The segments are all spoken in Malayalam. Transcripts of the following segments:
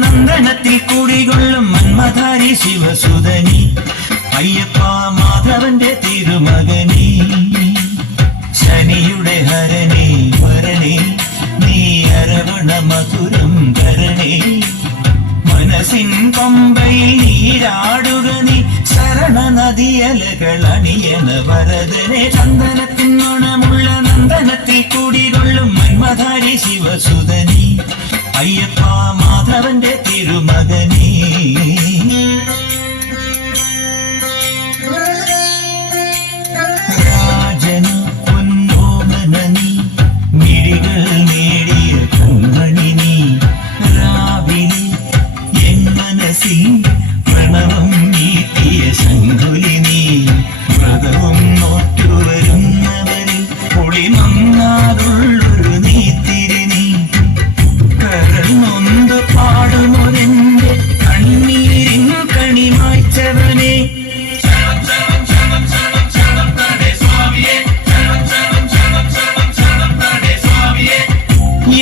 നന്ദനത്തിൽ കുടികൊള്ളും മന്മധാരി ശിവസുതനി അയ്യപ്പ മാധവന്റെ തിരുമകനി ശനിയുടെ ഹരണേ വരണേ നീ അരവണ മധുരം ധരണേ മനസ്സിൻ പമ്പയിൽ നീരാടുക നീ ശരണ നദിയലകൾ അണിയണ വരദനെ ചന്ദനത്തിൻ മണമുള്ള നന്ദനത്തിൽ കുടികൊള്ളും മന്മധാരി ശിവസുതനി അയ്യപ്പ മാധവന്റെ തിരുമകനേ രാജന പൊന്നോമനനി മിഴികൾ നേടിയ കൺമണി നീ രാവിലെ എൻ മനസ്സിൽ പ്രണവം നീട്ടിയ ശങ്കുലി നീ വ്രതവും നോറ്റുവരുന്നവരിൽ പൊളി നന്നാറുള്ളൊരു നീത്തിരി നീ കരൾ നൊന്ത് പാടുമൊരെന്റെ കണ്ണീരിൻ കണി മായ്ച്ചവനെ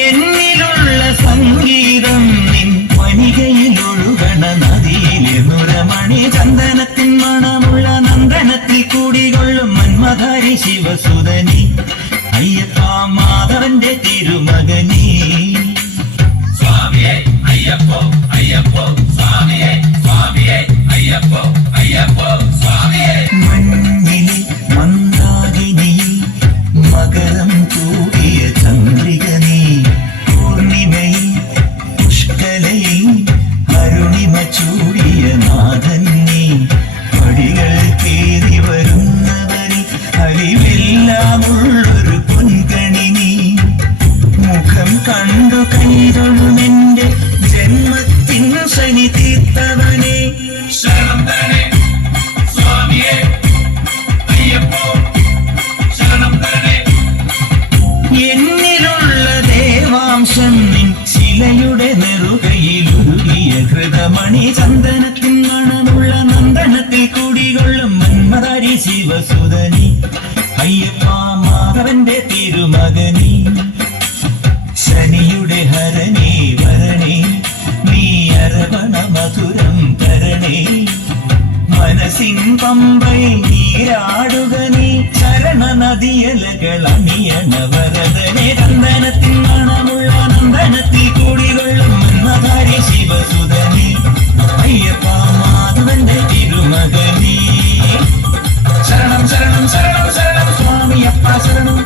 എന്നിലുള്ള സംഗീതം നിൻ വനികയിലൊഴുകണ നദിയിലെ നുരമണി ചന്ദനത്തിൻ മണമുള്ള നന്ദനത്തിൽ കൂടികൊള്ളും മന്മധാരി ശിവസുതനി അയ്യപ്പ മാധവന്റെ തിരുമകനീ സ്വാമിയേ അയ്യപ്പോ അയ്യപ്പോ സ്വാമിയേ സ്വാമിയേ അയ്യപ്പോ അയ്യപ്പോ സ്വാമിയേ മണ്ണിലെ മന്ദാകിനിയിൽ മകരം കൂടിയ ചന്ദ്രിക നീ പൂർണിമയിൽ പുഷ്കലയിൽ അരുണിമ ചൂടിയ നാഥൻ നീ പടികൾ കേറി വരുന്നവരിൽ അറിവെല്ലാമുള്ളൊരു പൊൻകണി നീ മുഖം കണ്ടു കൈതൊഴുമെന്റെ ജന്മത്തിൻ ശനി തീർത്തവനെ ശരണം തരണേ സ്വാമിയേ അയ്യപ്പോ ശരണം തരണേ എന്നിലുള്ള ദേവാംശം നിൻ ശിലയുടെ നെറുകയിലുരുകിയ ഹൃദമണി ചന്ദനത്തിൻ മണമുള്ള നന്ദനത്തിൽ കൂടികൊള്ളും മന്മധാരി ശിവസുതനി അയ്യപ്പ മാധവന്റെ തിരുമകനീ ശനിയുടെ ഹരണേ വരണേ നീ അരവണ മധുരം തരണേ മനസ്സിൻ പമ്പയിൽ നീരാടുക നീ ശരണ നദിയലകൾ അണിയണ വരദനെ ചന്ദനത്തിൻ മണമുള്ള നന്ദനത്തിൽ കൂടികൊള്ളും മന്മധാരി ശിവസുതനി അയ്യപ്പ മാധവന്റെ തിരുമകനീ ശരണം ശരണം ശരണം ശരണം സ്വാമിയപ്പ ശരണം